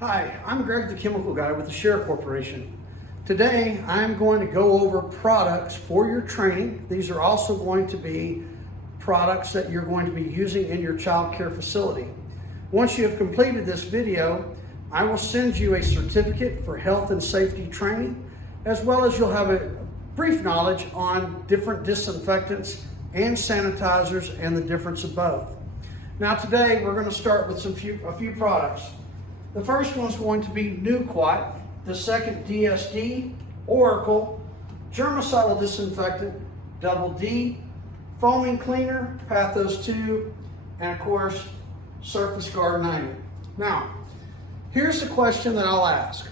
Hi, I'm Greg the Chemical Guy with the Share Corporation. Today I'm going to go over products for your training. These are also going to be products that you're going to be using in your child care facility. Once you have completed this video, I will send you a certificate for health and safety training, as well as you'll have a brief knowledge on different disinfectants and sanitizers and the difference of both. Now today we're going to start with a few products. The first one's going to be Nuquat, the second DSD, Oracle, germicidal disinfectant, Double D, foaming cleaner, Pathos 2, and of course, Surface Guard 90. Now, here's the question that I'll ask.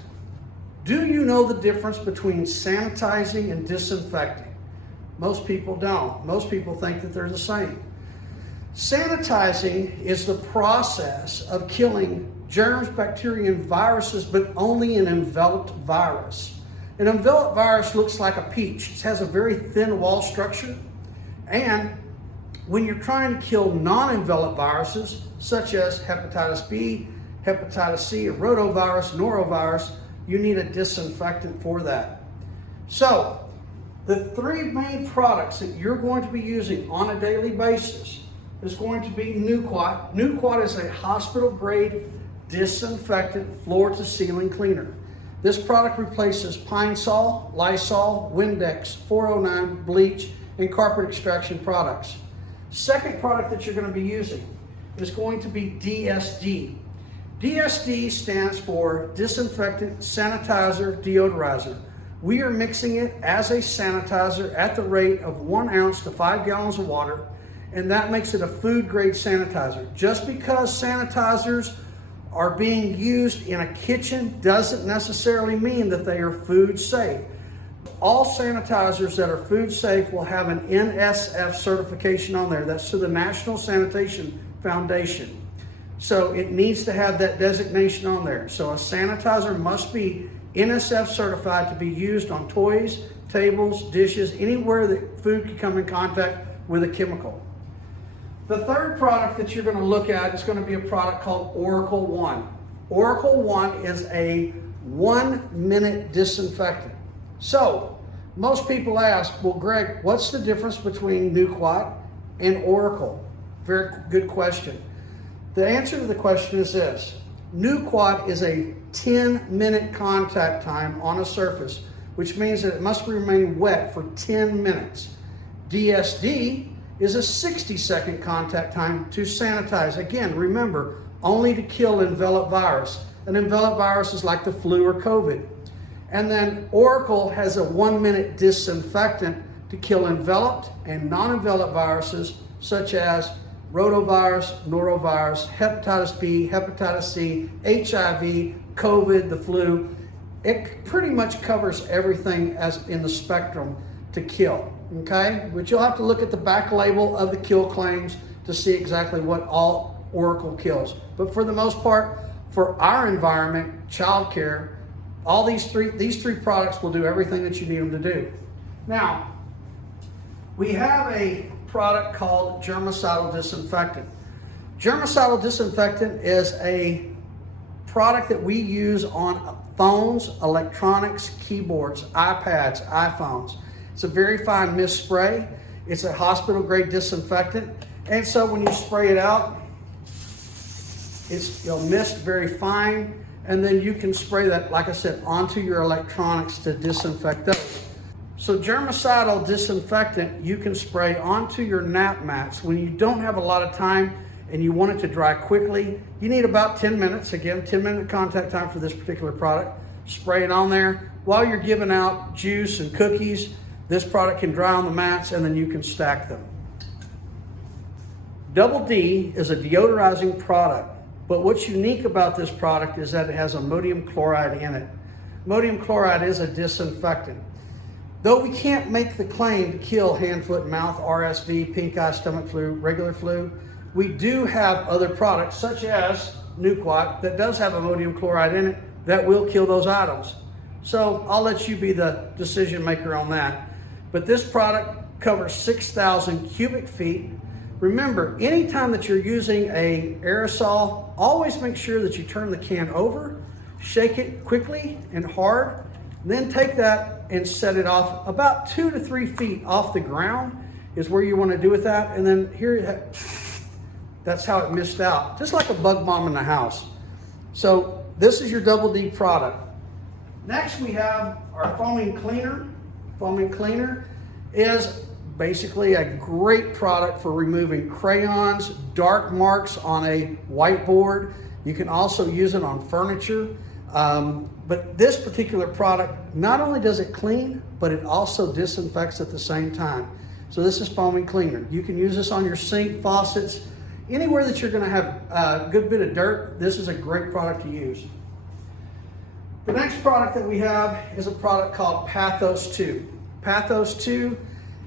Do you know the difference between sanitizing and disinfecting? Most people don't. Most people think that they're the same. Sanitizing is the process of killing germs, bacteria, and viruses, but only an enveloped virus. An enveloped virus looks like a peach. It has a very thin wall structure. And when you're trying to kill non-enveloped viruses, such as hepatitis B, hepatitis C, rotavirus, norovirus, you need a disinfectant for that. So, the three main products that you're going to be using on a daily basis is going to be Nuquat. Nuquat is a hospital-grade disinfectant floor-to-ceiling cleaner. This product replaces Pine Sol, Lysol, Windex, 409, bleach, and carpet extraction products. Second product that you're going to be using is going to be DSD. DSD stands for Disinfectant Sanitizer Deodorizer. We are mixing it as a sanitizer at the rate of 1 ounce to 5 gallons of water, and that makes it a food-grade sanitizer. Just because sanitizers are being used in a kitchen doesn't necessarily mean that they are food safe. All sanitizers that are food safe will have an NSF certification on there. That's to the National Sanitation Foundation. So it needs to have that designation on there. So a sanitizer must be NSF certified to be used on toys, tables, dishes, anywhere that food can come in contact with a chemical. The third product that you're going to look at is going to be a product called Oracle One. Oracle One is a 1-minute disinfectant. So, most people ask, well, Greg, what's the difference between Nuquat and Oracle? Very good question. The answer to the question is this. Nuquat is a 10-minute contact time on a surface, which means that it must remain wet for 10 minutes. DSD is a 60-second contact time to sanitize. Again, remember, only to kill enveloped virus. An enveloped virus is like the flu or COVID. And then Oracle has a 1-minute disinfectant to kill enveloped and non-enveloped viruses such as rotavirus, norovirus, hepatitis B, hepatitis C, HIV, COVID, the flu. It pretty much covers everything as in the spectrum to kill. Okay, but you'll have to look at the back label of the kill claims to see exactly what all Oracle kills. But for the most part, for our environment, child care, all these three products will do everything that you need them to do. Now, we have a product called germicidal disinfectant. Germicidal disinfectant is a product that we use on phones, electronics, keyboards, iPads, iPhones. It's a very fine mist spray. It's a hospital grade disinfectant. And so when you spray it out, it'll mist very fine. And then you can spray that, like I said, onto your electronics to disinfect those. So germicidal disinfectant, you can spray onto your nap mats. When you don't have a lot of time and you want it to dry quickly, you need about 10 minutes. Again, 10-minute contact time for this particular product. Spray it on there. While you're giving out juice and cookies, this product can dry on the mats and then you can stack them. Double D is a deodorizing product, but what's unique about this product is that it has ammonium chloride in it. Ammonium chloride is a disinfectant. Though we can't make the claim to kill hand, foot, and mouth, RSV, pink eye, stomach flu, regular flu, we do have other products such as Nuquat that does have ammonium chloride in it that will kill those items. So I'll let you be the decision maker on that. But this product covers 6,000 cubic feet. Remember, anytime that you're using an aerosol, always make sure that you turn the can over shake it quickly and hard, then take that and set it off about 2 to 3 feet off the ground is where you want to do with that. And then here, that's how it missed out, just like a bug bomb in the house. So this is your Double D product. Next we have our foaming cleaner. Foaming cleaner is basically a great product for removing crayons, dark marks on a whiteboard. You can also use it on furniture. But this particular product, not only does it clean, but it also disinfects at the same time. So this is foaming cleaner. You can use this on your sink, faucets, anywhere that you're gonna have a good bit of dirt. This is a great product to use. The next product that we have is a product called Pathos 2. Pathos 2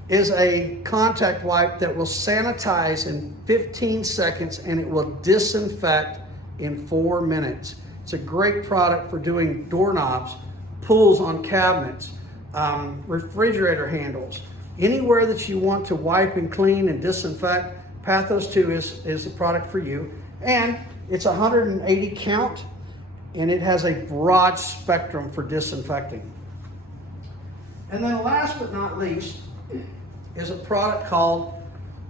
is a contact wipe that will sanitize in 15 seconds and it will disinfect in 4 minutes. It's a great product for doing doorknobs, pulls on cabinets, refrigerator handles. Anywhere that you want to wipe and clean and disinfect, Pathos 2 is the product for you. And it's 180 count and it has a broad spectrum for disinfecting. And then last but not least is a product called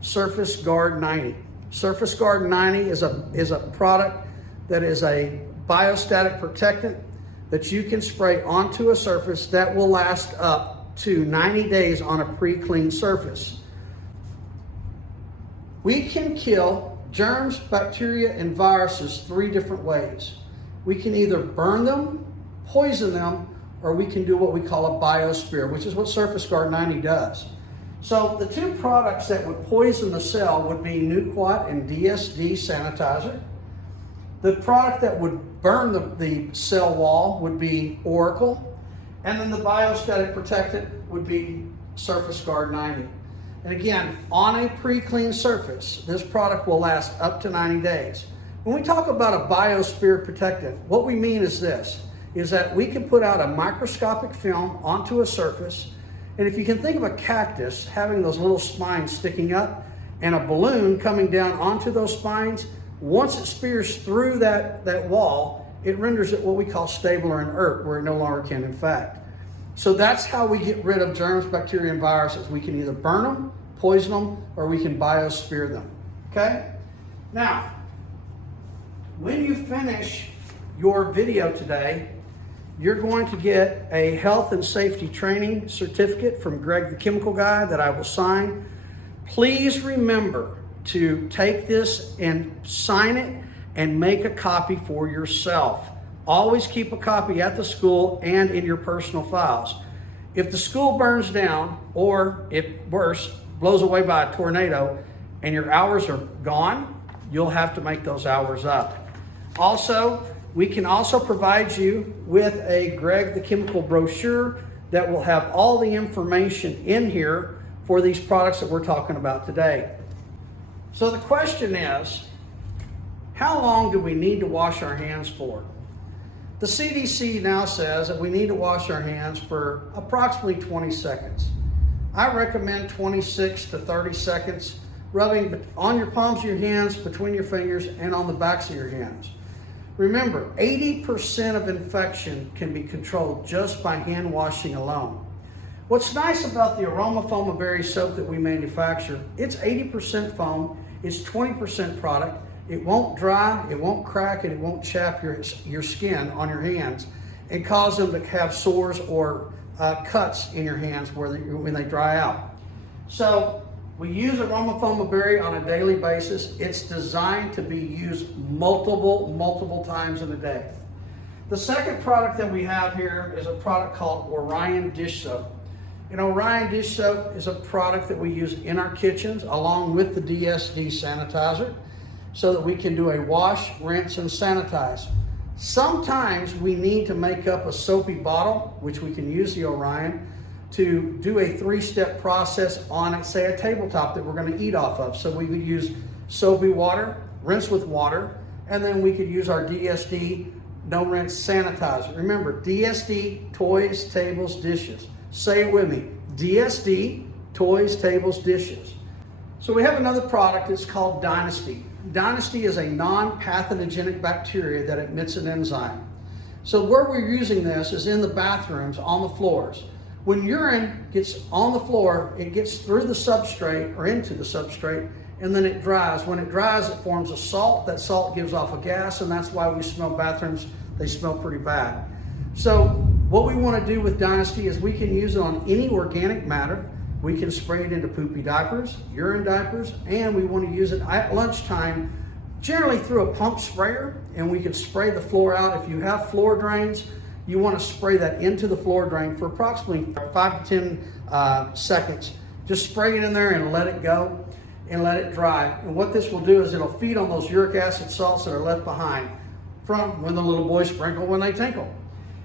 Surface Guard 90. Surface Guard 90 is a product that is a biostatic protectant that you can spray onto a surface that will last up to 90 days on a pre-cleaned surface. We can kill germs, bacteria, and viruses 3 different ways. We can either burn them, poison them, or we can do what we call a biosphere, which is what Surface Guard 90 does. So the 2 products that would poison the cell would be Nuquat and DSD sanitizer. The product that would burn the cell wall would be Oracle. And then the biostatic protectant would be Surface Guard 90. And again, on a pre-cleaned surface, this product will last up to 90 days. When we talk about a biosphere protectant, what we mean is this, is that we can put out a microscopic film onto a surface, and if you can think of a cactus having those little spines sticking up and a balloon coming down onto those spines, once it spears through that wall, it renders it what we call stable or inert, where it no longer can infect. So that's how we get rid of germs, bacteria, and viruses. We can either burn them, poison them, or we can biosphere them, okay? Now, when you finish your video today, you're going to get a health and safety training certificate from Greg the Chemical Guy that I will sign. Please remember to take this and sign it and make a copy for yourself. Always keep a copy at the school and in your personal files. If the school burns down, or if worse, blows away by a tornado and your hours are gone, you'll have to make those hours up. Also, we can also provide you with a Greg the Chemical brochure that will have all the information in here for these products that we're talking about today. So the question is, how long do we need to wash our hands for? The CDC now says that we need to wash our hands for approximately 20 seconds. I recommend 26 to 30 seconds, rubbing on your palms of your hands, between your fingers, and on the backs of your hands. Remember, 80% of infection can be controlled just by hand washing alone. What's nice about the Aroma Foam Berry soap that we manufacture, it's 80% foam, it's 20% product. It won't dry, it won't crack, and it won't chap your skin on your hands and cause them to have sores or cuts in your hands when they dry out. So we use Aroma Foam Berry on a daily basis. It's designed to be used multiple times in a day. The second product that we have here is a product called Orion Dish Soap. And Orion Dish Soap is a product that we use in our kitchens along with the DSD sanitizer, so that we can do a wash, rinse, and sanitize. Sometimes we need to make up a soapy bottle, which we can use the Orion to do a 3-step process on, say, a tabletop that we're going to eat off of. So we would use soapy water, rinse with water, and then we could use our DSD no rinse sanitizer. Remember, DSD, toys, tables, dishes. Say it with me, DSD, toys, tables, dishes. So we have another product that's called Dynasty. Dynasty is a non-pathogenic bacteria that emits an enzyme. So where we're using this is in the bathrooms, on the floors. When urine gets on the floor, it gets through the substrate or into the substrate, and then it dries. When it dries, it forms a salt. That salt gives off a gas, and that's why we smell bathrooms. They smell pretty bad. So what we want to do with Dynasty is we can use it on any organic matter. We can spray it into poopy diapers, urine diapers, and we want to use it at lunchtime, generally through a pump sprayer, and we can spray the floor out. If you have floor drains, you want to spray that into the floor drain for approximately 5 to 10 seconds. Just spray it in there and let it go and let it dry. And what this will do is it'll feed on those uric acid salts that are left behind from when the little boys sprinkle when they tinkle.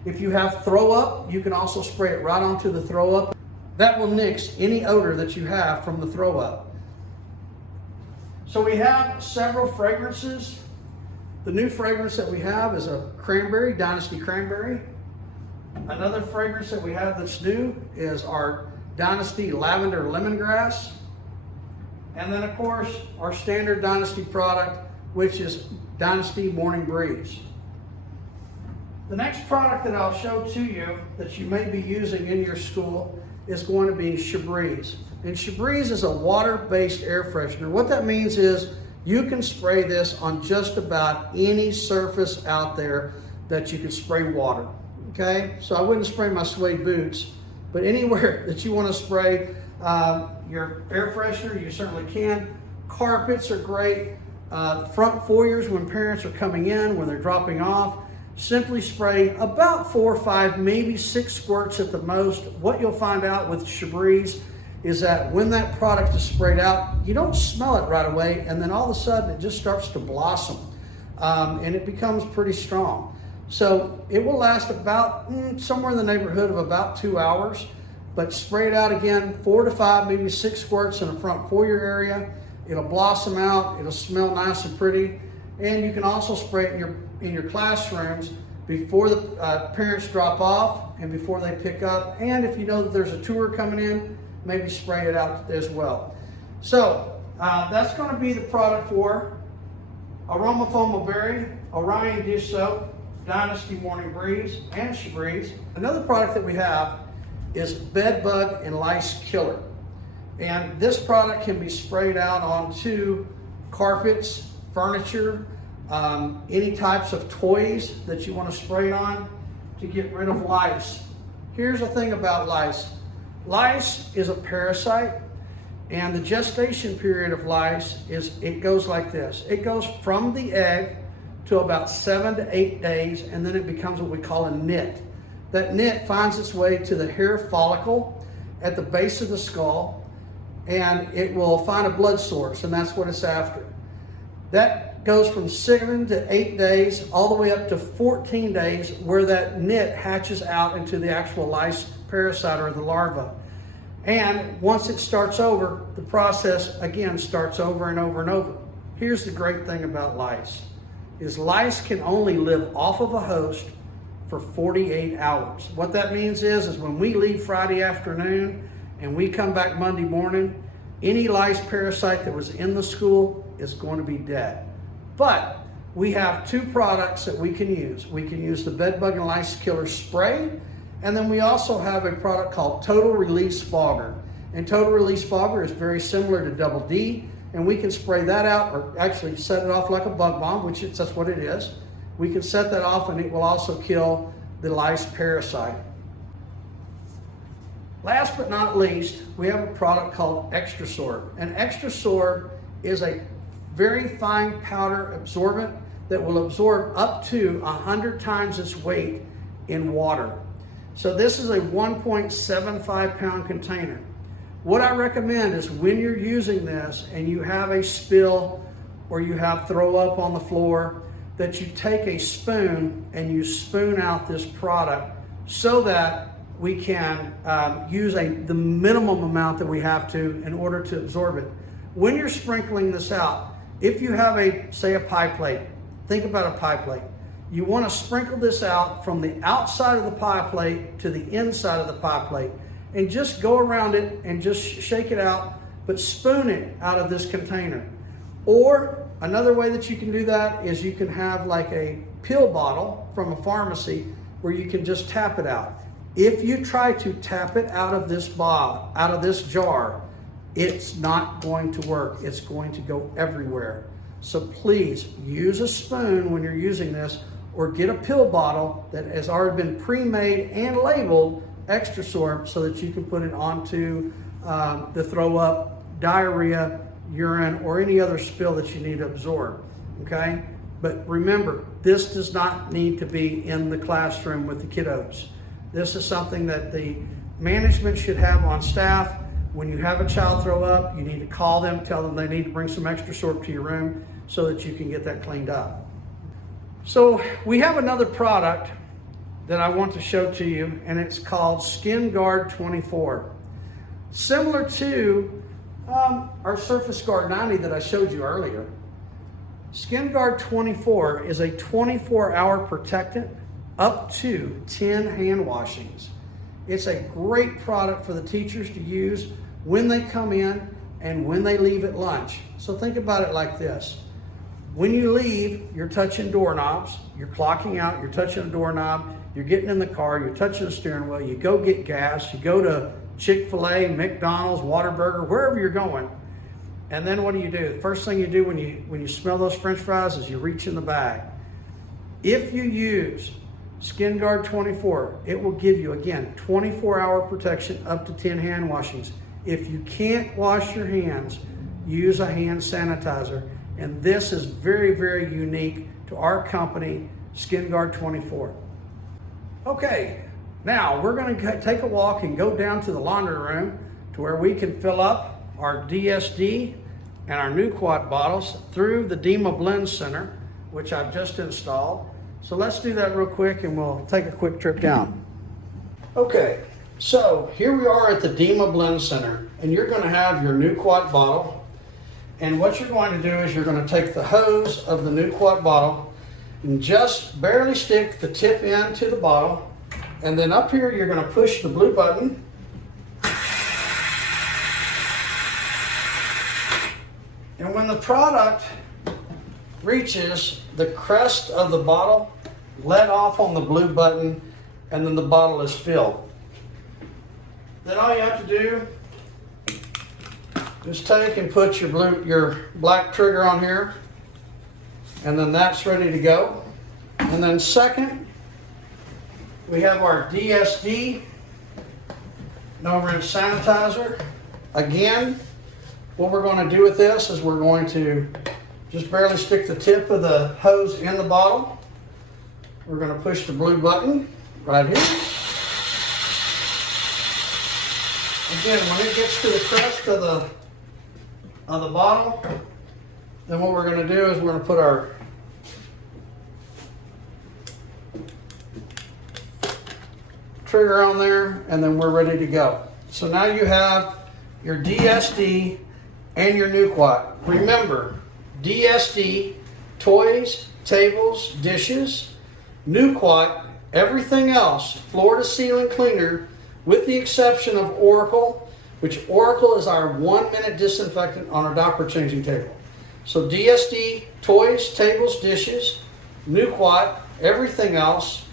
If you have throw up, you can also spray it right onto the throw up. That will nix any odor that you have from the throw up. So we have several fragrances. The new fragrance that we have is a cranberry, Dynasty Cranberry. Another fragrance that we have that's new is our Dynasty Lavender Lemongrass. And then of course, our standard Dynasty product, which is Dynasty Morning Breeze. The next product that I'll show to you that you may be using in your school is going to be Febreze. And Febreze is a water-based air freshener. What that means is you can spray this on just about any surface out there that you can spray water, okay? So I wouldn't spray my suede boots, but anywhere that you want to spray your air freshener, you certainly can. Carpets are great. Front foyers when parents are coming in, when they're dropping off, simply spray about 4 or 5, maybe 6 squirts at the most. What you'll find out with Febreze is that when that product is sprayed out, you don't smell it right away, and then all of a sudden it just starts to blossom, and it becomes pretty strong. So it will last about somewhere in the neighborhood of about 2 hours, but spray it out again, 4 to 5, maybe 6 squirts in the front foyer area. It'll blossom out, it'll smell nice and pretty, and you can also spray it in your classrooms before the parents drop off and before they pick up. And if you know that there's a tour coming in, maybe spray it out as well. So that's going to be the product for Aromafoam Berry, Orion Dish Soap, Dynasty Morning Breeze, and Febreze. Another product that we have is Bed Bug and Lice Killer. And this product can be sprayed out onto carpets, furniture, any types of toys that you want to spray on to get rid of lice. Here's the thing about lice. Lice is a parasite, and the gestation period of lice it goes like this. It goes from the egg to about 7 to 8 days, and then it becomes what we call a nit. That nit finds its way to the hair follicle at the base of the skull, and it will find a blood source, and that's what it's after. That goes from 7 to 8 days all the way up to 14 days where that nit hatches out into the actual lice parasite or the larva. And once it starts over, the process again starts over and over and over. Here's the great thing about lice, is lice can only live off of a host for 48 hours. What that means is when we leave Friday afternoon and we come back Monday morning, any lice parasite that was in the school is going to be dead. But we have 2 products that we can use. We can use the Bed Bug and Lice Killer Spray, and then we also have a product called Total Release Fogger. And Total Release Fogger is very similar to Double D, and we can spray that out, or actually set it off like a bug bomb, which that's what it is. We can set that off and it will also kill the lice parasite. Last but not least, we have a product called Extrasorb. And Extrasorb is a very fine powder absorbent that will absorb up to 100 times its weight in water. So this is a 1.75 pound container. What I recommend is when you're using this and you have a spill or you have throw up on the floor, that you take a spoon and you spoon out this product so that we can use the minimum amount that we have to in order to absorb it. When you're sprinkling this out, if you have say a pie plate, think about a pie plate. You want to sprinkle this out from the outside of the pie plate to the inside of the pie plate, and just go around it and just shake it out, but spoon it out of this container. Or another way that you can do that is you can have like a pill bottle from a pharmacy where you can just tap it out. If you try to tap it out of this jar, it's not going to work. It's going to go everywhere. So please use a spoon when you're using this, or get a pill bottle that has already been pre-made and labeled Extrasorb so that you can put it onto the throw up, diarrhea, urine, or any other spill that you need to absorb, okay? But remember, this does not need to be in the classroom with the kiddos. This is something that the management should have on staff. When you have a child throw up, you need to call them, tell them they need to bring some Extrasorb to your room so that you can get that cleaned up. So we have another product that I want to show to you, and it's called Skin Guard 24. Similar to our Surface Guard 90 that I showed you earlier. Skin Guard 24 is a 24-hour protectant, up to 10 hand washings. It's a great product for the teachers to use when they come in and when they leave at lunch. So think about it like this. When you leave, you're touching doorknobs, you're clocking out, you're touching a doorknob, you're getting in the car, you're touching the steering wheel, you go get gas, you go to Chick-fil-A, McDonald's, Whataburger, wherever you're going. And then what do? The first thing you do when you smell those French fries is you reach in the bag. If you use Skin Guard 24, it will give you, again, 24-hour protection, up to 10 hand washings. If you can't wash your hands, use a hand sanitizer. And this is very, very unique to our company, Skin Guard 24. Okay, now we're going to take a walk and go down to the laundry room to where we can fill up our DSD and our Nuquat bottles through the DEMA Blend Center, which I've just installed. So let's do that real quick and we'll take a quick trip down. Okay, so here we are at the DEMA Blend Center, and you're going to have your Nuquat bottle. And what you're going to do is you're going to take the hose of the Nuquat bottle and just barely stick the tip into the bottle. And then up here, you're going to push the blue button. And when the product reaches the crest of the bottle, let off on the blue button, and then the bottle is filled. Then all you have to do is take and put your black trigger on here, and then that's ready to go. And then second, we have our DSD no rinse sanitizer. Again, what we're going to do with this is we're going to just barely stick the tip of the hose in the bottle. We're going to push the blue button right here. Again, when it gets to the crest of the bottle, then what we're going to do is we're going to put our trigger on there, and then we're ready to go. So now you have your DSD and your Nuquat. Remember, DSD, toys, tables, dishes. Nuquat, everything else, floor to ceiling cleaner, with the exception of Oracle, which Oracle is our 1-minute disinfectant on our diaper changing table. So DSD, toys, tables, dishes. Nuquat, everything else.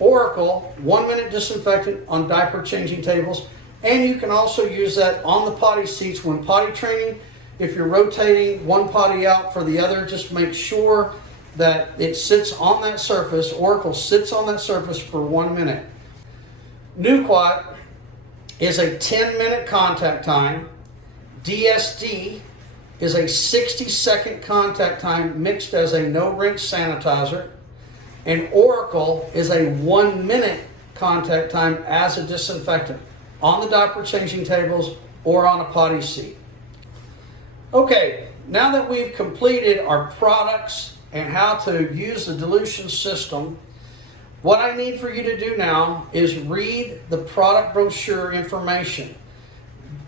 Oracle, 1-minute disinfectant on diaper changing tables. And you can also use that on the potty seats when potty training. If you're rotating one potty out for the other, just make sure that it sits on that surface. Oracle sits on that surface for 1 minute. Nuquat is a 10-minute contact time. DSD is a 60-second contact time mixed as a no-rinse sanitizer. And Oracle is a 1-minute contact time as a disinfectant on the diaper changing tables or on a potty seat. Okay, now that we've completed our products and how to use the dilution system, what I need for you to do now is read the product brochure information.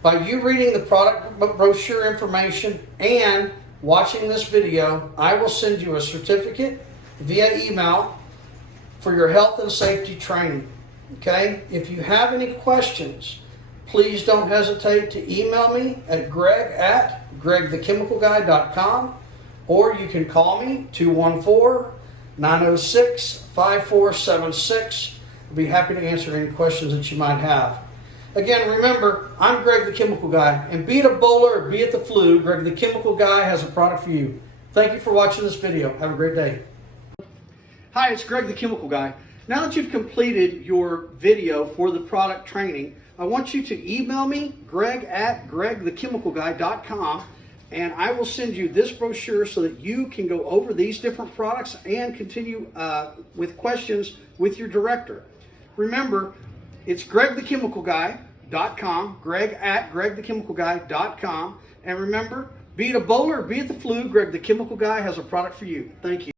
By you reading the product brochure information and watching this video, I will send you a certificate via email for your health and safety training. Okay? If you have any questions, please don't hesitate to email me at greg@gregthechemicalguy.com, or you can call me 214 906-5476. I'll be happy to answer any questions that you might have. Again, remember, I'm Greg the Chemical Guy, and be it Ebola or be it the flu, Greg the Chemical Guy has a product for you. Thank you for watching this video. Have a great day. Hi, it's Greg the Chemical Guy. Now that you've completed your video for the product training, I want you to email me, greg@gregthechemicalguy.com, and I will send you this brochure so that you can go over these different products and continue with questions with your director. Remember, it's gregthechemicalguy.com, greg@gregthechemicalguy.com, and remember, be it Ebola or be it the flu, Greg the Chemical Guy has a product for you. Thank you.